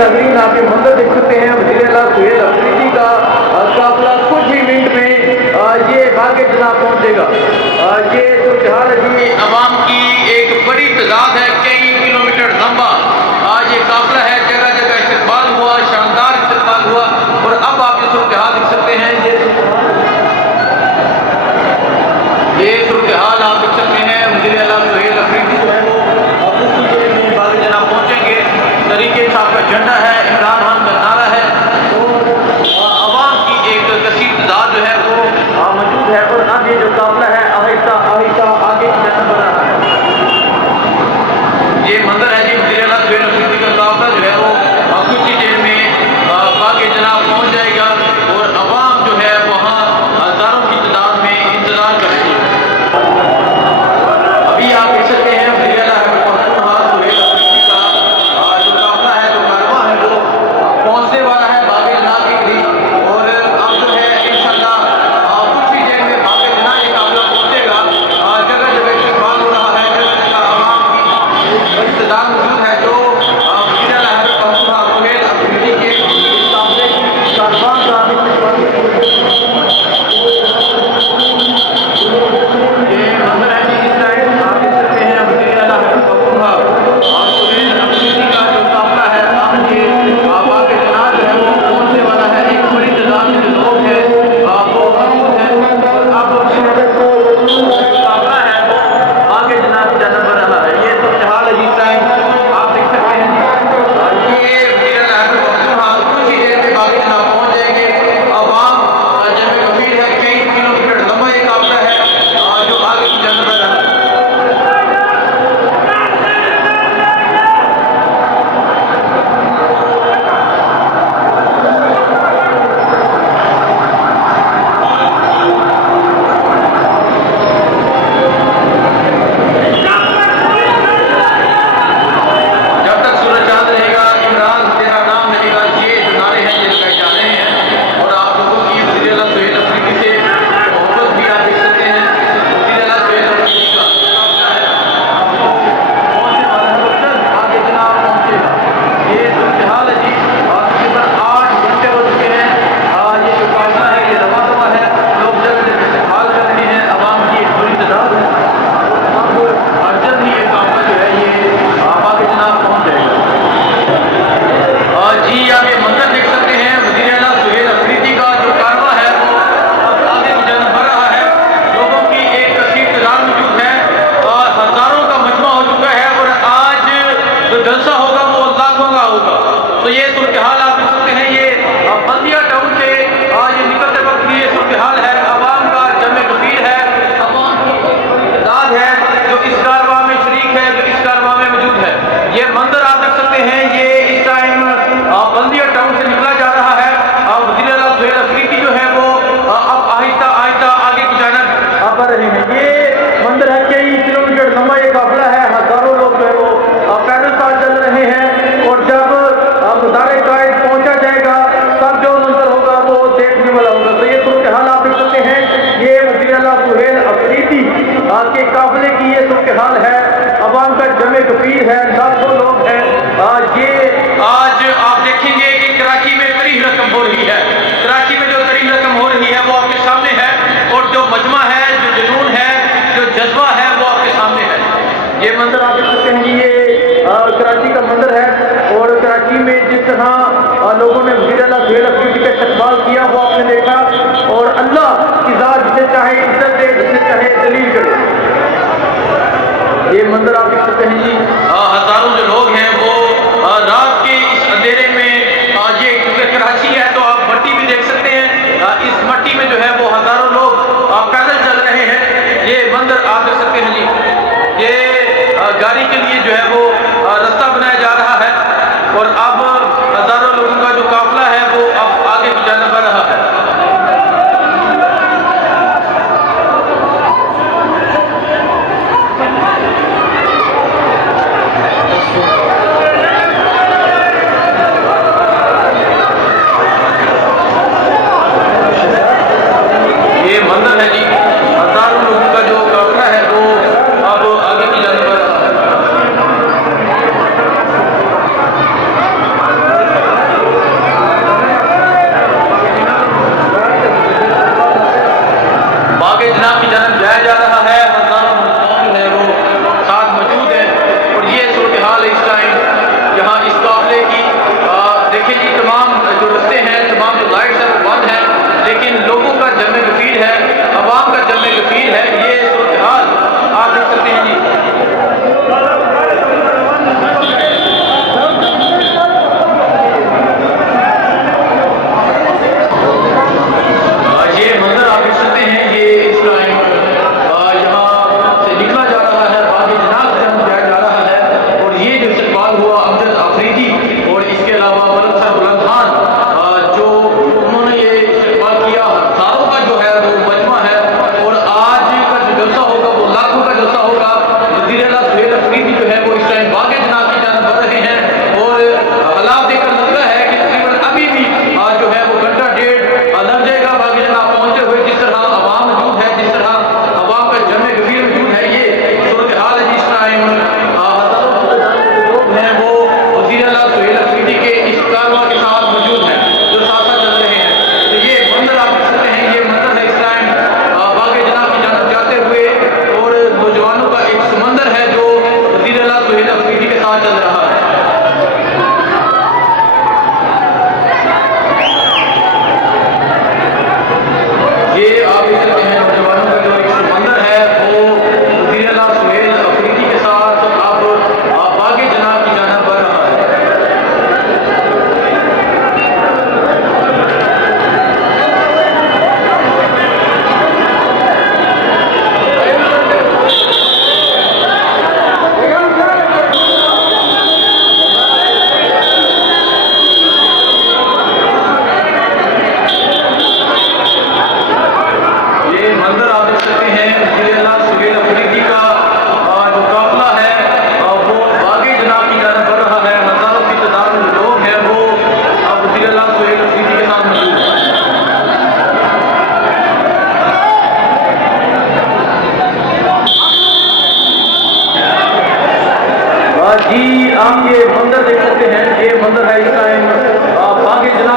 नाज़रीन आप ये मंजर देख सकते हैं वज़ीर-ए-आला सुहेल अफरीदी का काफिला कुछ ही मिनट में ये बागे जनाब पहुंचेगा। ये सूरत-ए-हाल है जी, अवाम की एक बड़ी तादाद है, कई किलोमीटर लंबा ये काफिला है, जगह जगह इस्तकबाल हुआ, शानदार इस्तकबाल हुआ। और अब आप ये सूरत-ए-हाल देख सकते हैं, ये सूरत-ए-हाल आप देख सकते हैं वज़ीर-ए-आला सुहेल अफरीदी जो है वो कुछ ही देर में बागे जनाब पहुंचेंगे। तरीके साहब का झंडा है, इमरान खान का नारा है, तो अवाम की एक कसीर तादाद जो है वो मौजूद है। और अब ये जो काफिला है आहिस्ता आहिस्ता आगे की तरफ बढ़ रहा है। ये मंजर है जी वज़ीर-ए-आला सुहेल अफरीदी का काफिला जो है वो कुछ ही देर में बागे जनाब पहुंच जाएगा। और अवाम जो है वहाँ हजारों की तादाद में इंतजार कर रही है। अभी आप देख सकते हैं वज़ीर-ए-आला सुहेल अफरीदी का जो काफिला है, जो कारवां है, वो पहुंचने वाला है बागे जनाब के करीब। और अब जो है इंशाअल्लाह कुछ ही देर में बागे जनाब ये काफिला पहुंचेगा। जगह जगह इस्तकबाल हो रहा है, जगह जगह अवाम की बड़ी तादाद मौजूद है जो वज़ीर-ए-आला सुहेल अफरीदी के इस काफिले की कारवां का इस्तकबाल। ये मंजर है जी, इस साइड आप देख सकते हैं वज़ीर-ए-आला सुहेल अफरीदी का जो काफिला है अब ये बागे जनाब जो है वो पहुंचने वाला है। एक बड़ी तादाद में जो लोग हैं वो मौजूद हैं। और अब काफिला है वो बागे जनाब की जानब बढ़ रहा है। ये सूरत-ए-हाल है जी, टाइम आप देख सकते हैं जी। ये वज़ीर-ए-आला कुछ ही देर में बागे जनाब पहुंच जाएंगे। अवाम जमे कबीर है, कई किलोमीटर लंबा ये काफिला है जो आगे की जानब बढ़ रहा है। जब तक सूरज चांद रहेगा, इमरान तेरा नाम रहेगा, ये जो नारे हैं ये लगाए जा रहे हैं। और आप लोगों की वज़ीर-ए-आला सुहेल अफरीदी से मोहब्बत भी आप देख सकते हैं। वज़ीर-ए-आला सुहेल अफरीदी का काफिला है पहुंचने वाला है, तो जल्द आगे जनाब पहुंचेगा। ये सूरत-ए-हाल है जी, तकरीबन 8 घंटे हो चुके हैं। ये जो काफिला है ये रवा दवा है, लोग जगह जगह इस्तकबाल कर रहे हैं, अवाम की एक बड़ी तादाद है। अब जल्द ही ये काफिला जो है ये बागे जनाब पहुंच जाएगा। जी आप ये मंजर देख सकते हैं वज़ीर-ए-आला सुहेल अफरीदी का जो कारवां है वो अब आगे की जानब बढ़ रहा है। लोगों की एक कसीर तादाद मौजूद है और हजारों का मजमा हो चुका है। और आज जो जलसा होगा वो लाखों का होगा। तो ये सूरत-ए-हाल आप देख सकते हैं, ये बल्दिया टाउन से ये निकलते वक्त ये सूरत-ए-हाल है। अवाम का जमे कबीर है, अवाम की एक बड़ी तादाद है जो इस कारवां में शरीक है, जो इस कारवां में मौजूद है। ये मंजर आप देख सकते हैं, ये इस टाइम बल्दिया टाउन से निकला जा रहा है। वज़ीर-ए-आला सुहेल अफरीदी जो है वो अब आहिस्ता आहिस्ता आगे की जानब बढ़ रहे हैं। ये मंजर है, कई किलोमीटर लंबा ये काफिला है, हजारों लोग जो है वो पैदल साथ चल रहे हैं। और जब मज़ार-ए-कायद पहुंचा जाएगा तब जो मंजर होगा वो देखने वाला होगा। तो ये सूरत-ए-हाल आप देख सकते हैं, ये वज़ीर-ए-आला सुहेल अफरीदी के काफिले की ये सूरत-ए-हाल है। अवाम का जमे कबीर है, लाखों लोग हैं। ये आज आप देखेंगे कि कराची में बड़ी रकम हो रही है। कराची में जो बड़ी रकम हो रही है वो आपके सामने है। और जो मजमा है, जो जुनून है, जो जज्बा है वो आपके सामने है। ये मंजर आप देख सकते हैं कि ये कराची का मंजर है। और कराची में जिस तरह लोगों ने वज़ीर-ए-आला सुहेल अफरीदी का इस्तकबाल किया वो आपने देखा। और अल्लाह की ज़ात जिसे चाहे इज्जत दे, जिसे चाहे जलील करे। ये मंजर आप देख सकते हैं जी, हजारों जो लोग हैं वो रात के इस अंधेरे में ये क्योंकि कराची है तो आप मट्टी भी देख सकते हैं। इस मट्टी में जो है वो हजारों लोग पैदल चल रहे हैं। ये मंजर आप देख सकते हैं जी, ये गाड़ी के लिए जो है वो रास्ता बनाया जा रहा है। और अब हजारों लोगों का जो काफिला है वो अब आगे की जानब बढ़ रहा है। आप ये मंदिर देख सकते हैं, ये मंदिर है इस टाइम बागी जिला